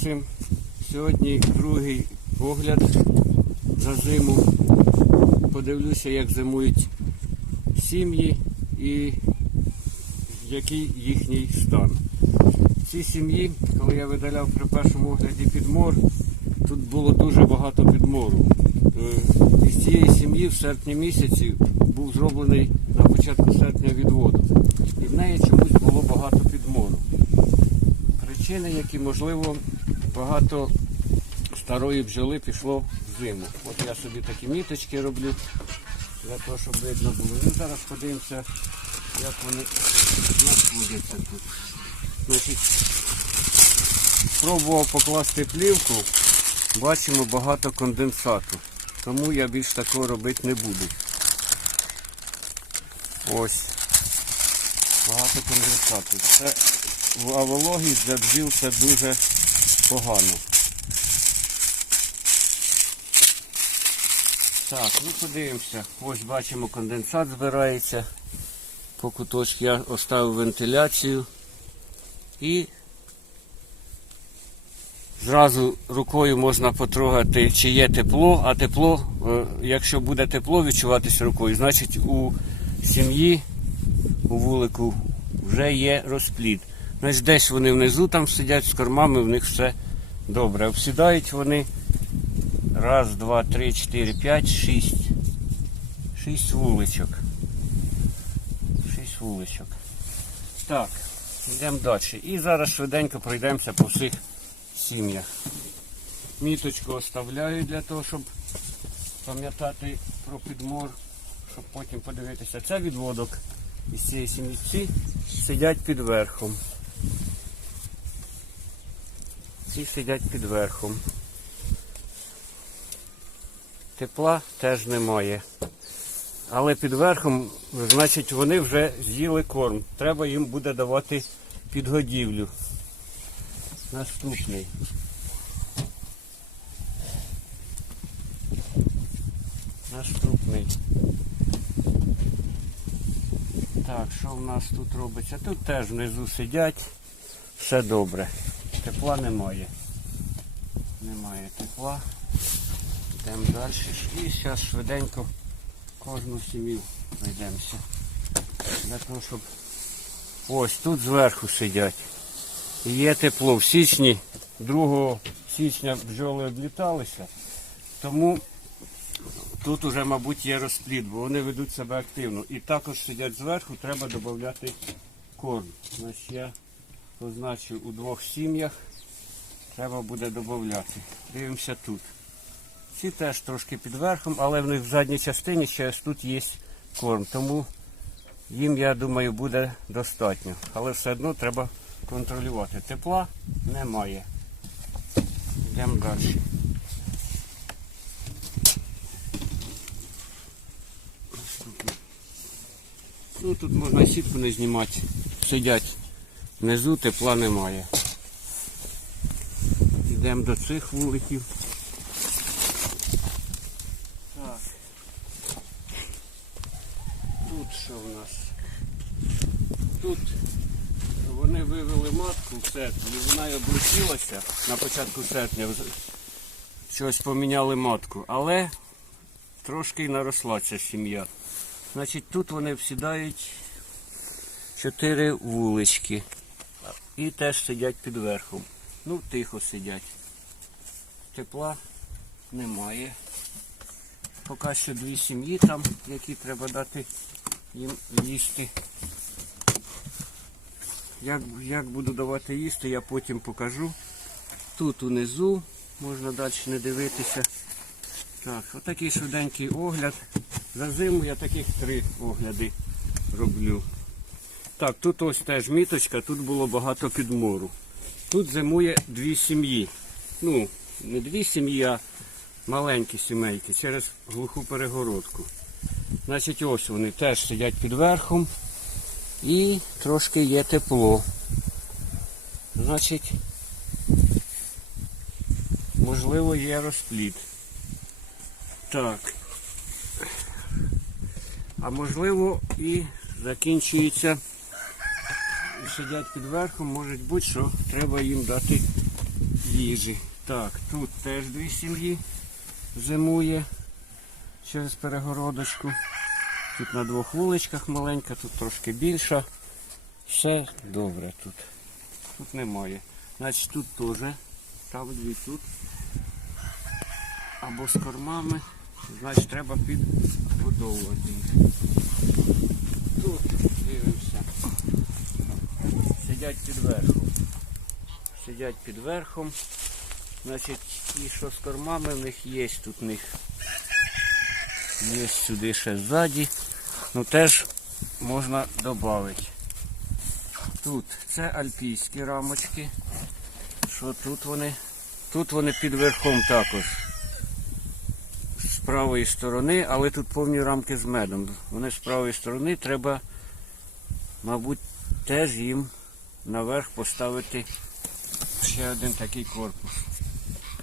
всім. Сьогодні другий огляд за зиму. Подивлюся, як зимують сім'ї і який їхній стан. Ці сім'ї, коли я видаляв при першому огляді підмор, тут було дуже багато підмору. Е, Із цієї сім'ї в серпні місяці був зроблений на початку серпня відводу. І в неї чомусь було багато підмору. Причини, які, можливо, багато старої бджоли пішло в зиму. От я собі такі міточки роблю для того, щоб видно було. Ну, зараз подивимося, як вони знаходяться тут. Значить, спробував покласти плівку, бачимо багато конденсату. Тому я більш такого робити не буду. Ось. Багато конденсату. Це, а вологість для бджіл це дуже погано. Так, ну подивимося. Ось бачимо, конденсат збирається. По куточку я оставив вентиляцію. І зразу рукою можна потрогати, чи є тепло, а тепло, е, якщо буде тепло відчуватися рукою, значить у сім'ї, у вулику вже є розплід. Значить, десь вони внизу там сидять з кормами, в них все добре. Обсідають вони раз, два, три, чотири, п'ять, шість. Шість вуличок. Шість вуличок. Так, йдемо далі. І зараз швиденько пройдемося по всіх сім'ях. Міточку оставляю для того, щоб пам'ятати про підмор, щоб потім подивитися. Це відводок із цієї сім'ї. Сидять під верхом. Ці сидять під верхом. Тепла теж немає. Але під верхом, значить, вони вже з'їли корм. Треба їм буде давати підгодівлю. Наступний. Наступний. Так, що в нас тут робиться? Тут теж внизу сидять. Все добре. Тепла немає. Немає тепла. Йдемо далі. І зараз швиденько кожну сім'ю пройдемося. Для того, щоб ось тут зверху сидять. Є тепло. В січні, 2 січня бджоли обліталися, тому тут уже, мабуть, є розплід, бо вони ведуть себе активно. І також сидять зверху, треба додати корм. Значить, я позначу у двох сім'ях, треба буде додати. Дивимося тут. Ці теж трошки під верхом, але в них в задній частині ще тут є корм. Тому їм, я думаю, буде достатньо. Але все одно треба контролювати. Тепла немає. Йдемо далі. Ну, тут можна сітку не знімати. Сидять внизу, тепла немає. Йдемо до цих вуликів. Так. Тут що в нас? Тут вони вивели матку в серпні, вона й облетілася на початку серпня. Щось поміняли матку, але трошки й наросла ця сім'я. Значить, тут вони всідають чотири вулички. І теж сидять під верхом. Ну, тихо сидять. Тепла немає. Поки що дві сім'ї там, які треба дати їм їсти. Як, як буду давати їсти, я потім покажу. Тут унизу можна далі не дивитися. Так, отакий швиденький огляд. За зиму я таких три огляди роблю. Так, тут ось теж міточка, тут було багато підмору. Тут зимує дві сім'ї. Ну, не дві сім'ї, а маленькі сімейки через глуху перегородку. Значить, ось вони теж сидять під верхом і трошки є тепло. Значить, можливо, є розплід. Так. А можливо і закінчується. Сидять під верхом, може бути, що треба їм дати їжі. Так, тут теж дві сім'ї зимує через перегородочку. Тут на двох вуличках маленька, тут трошки більша. Все добре тут. Тут немає. Значить тут теж. Там дві тут. Або з кормами. Значить треба підбудовувати їх. Тут дивимося. Сидять під верхом. Сидять під верхом. Значить, і що з кормами в них є тут в них. Є сюди ще ззаді. Ну теж можна додати. Тут це альпійські рамочки. Що тут вони? Тут вони під верхом також. Правої сторони, але тут повні рамки з медом. Вони з правої сторони треба, мабуть, теж їм наверх поставити ще один такий корпус.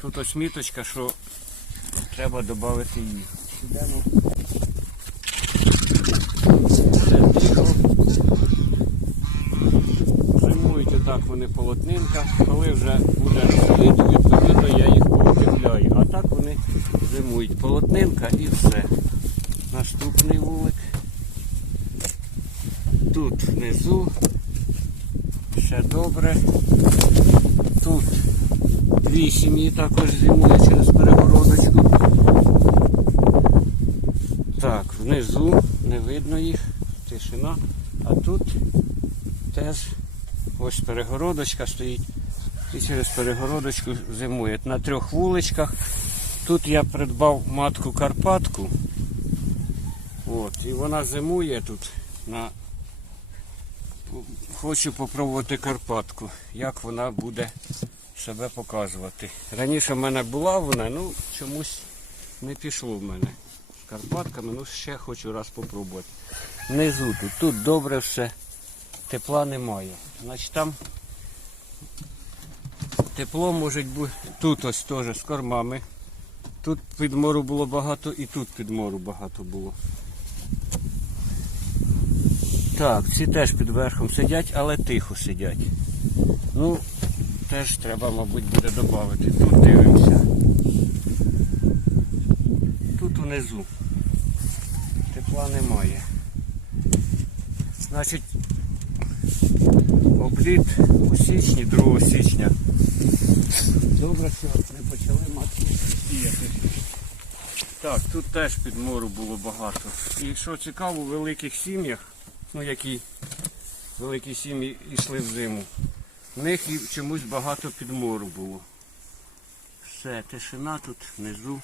Тут ось міточка, що треба додати її. Зимують отак вони полотнинка. Коли вже буде розлит, відповідно я їх поутепляю. А так вони зимують полотнинка і все. Наступний вулик. Тут внизу. Все добре. Тут дві сім'ї також зимують через перегородочку. Так, внизу не видно їх, тишина. А тут теж ось перегородочка стоїть. І через перегородочку зимує. На трьох вуличках. Тут я придбав матку Карпатку. От, і вона зимує тут на Хочу попробувати Карпатку, як вона буде себе показувати. Раніше в мене була вона, ну чомусь не пішло в мене Карпатками, ну ще хочу раз попробувати. Внизу тут, тут добре все, тепла немає. Значить там тепло може бути. Тут ось теж з кормами. Тут підмору було багато і тут підмору багато було. Так, ці теж під верхом сидять, але тихо сидять. Ну, теж треба, мабуть, буде додати. Тут дивимося. Тут внизу. Тепла немає. Значить, обліт у січні, 2 січня. Добре, що не почали. Так, тут теж підмору було багато. І що цікаво, у великих сім'ях, ну які великі сім'ї йшли в зиму, в них чомусь багато підмору було. Все, тишина тут внизу.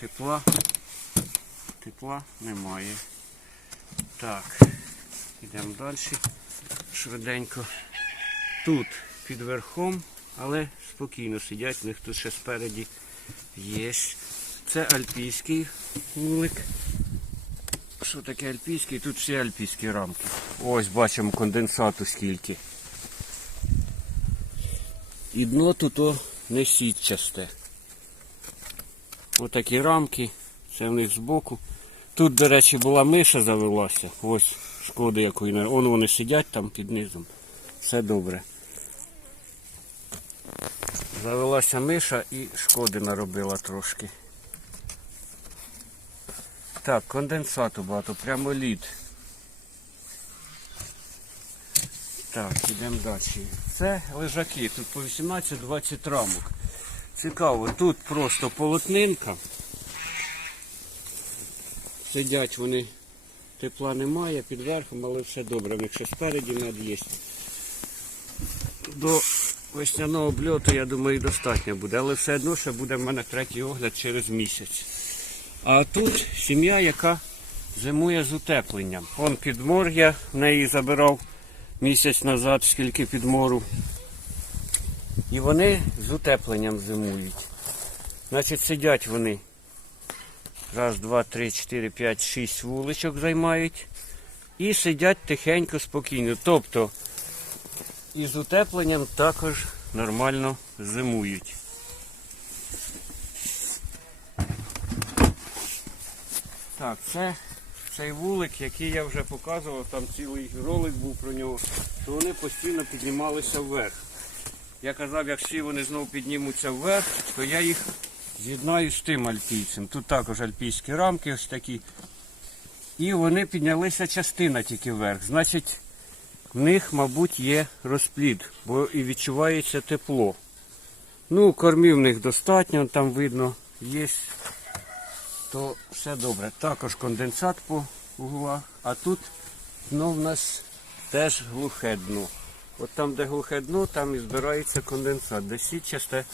Тепла. Тепла немає. Так, йдемо далі. Швиденько. Тут під верхом, але спокійно сидять, в них тут ще спереді є. Це альпійський вулик. Що таке альпійський? Тут всі альпійські рамки. Ось бачимо конденсату скільки. І дно тут о, не сітчасте. Отакі рамки, це в них збоку. Тут, до речі, була миша завелася. Ось шкоди якої не. Вон вони сидять там під низом. Все добре. Завелася миша і шкоди наробила трошки. Так, конденсату багато, прямо лід. Так, йдемо далі. Це лежаки, тут по 18-20 рамок. Цікаво, тут просто полотнинка. Сидять вони, тепла немає під верхом, але все добре, в них спереді мед є. До весняного обльоту, я думаю, достатньо буде, але все одно ще буде в мене третій огляд через місяць. А тут сім'я, яка зимує з утепленням. Он підмор'я, в неї забирав місяць назад, скільки підмору. І вони з утепленням зимують. Значить, сидять вони. Раз, два, три, чотири, п'ять, шість вуличок займають. І сидять тихенько, спокійно. Тобто із утепленням також нормально зимують. Так, це цей вулик, який я вже показував, там цілий ролик був про нього, то вони постійно піднімалися вверх. я казав, якщо вони знову піднімуться вверх, то я їх з'єднаю з тим альпійцем. Тут також альпійські рамки ось такі. І вони піднялися частина тільки вверх. Значить, в них, мабуть, є розплід, бо і відчувається тепло. Ну, кормів в них достатньо, там видно, є, то все добре. Також конденсат по углах, а тут дно в нас теж глухе дно. От там, де глухе дно, там і збирається конденсат. Де сітчасте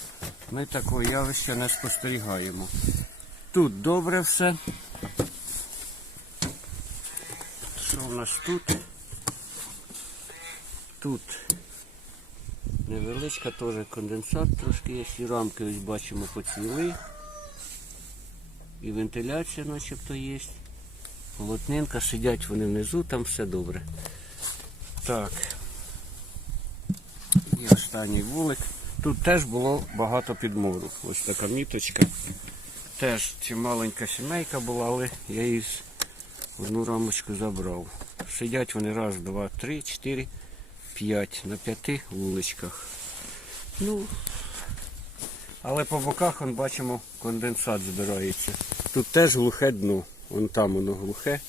ми такого явища не спостерігаємо. Тут добре все. Що в нас тут? Тут невеличка теж конденсат трошки є. І рамки ось бачимо поцвіли. І вентиляція начебто є. Полотнинка, сидять вони внизу, там все добре. Так. І останній вулик. Тут теж було багато підмору. Ось така міточка. Теж чималенька сімейка була, але я її одну рамочку забрав. Сидять вони раз, два, три, чотири, п'ять на п'яти вуличках. Ну, але по боках он, бачимо конденсат збирається. Тут теж глухе дно. Вон там воно глухе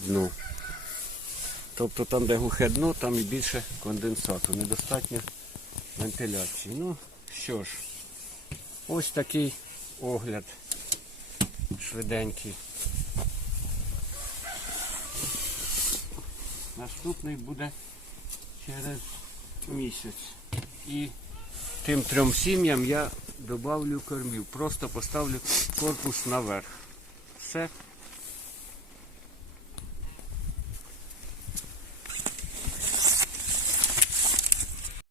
дно. Тобто там, де глухе дно, там і більше конденсату. Недостатньо вентиляції. Ну, що ж, ось такий огляд швиденький. Наступний буде через місяць. І тим трьом сім'ям я добавлю кормів. Просто поставлю корпус наверх. Все.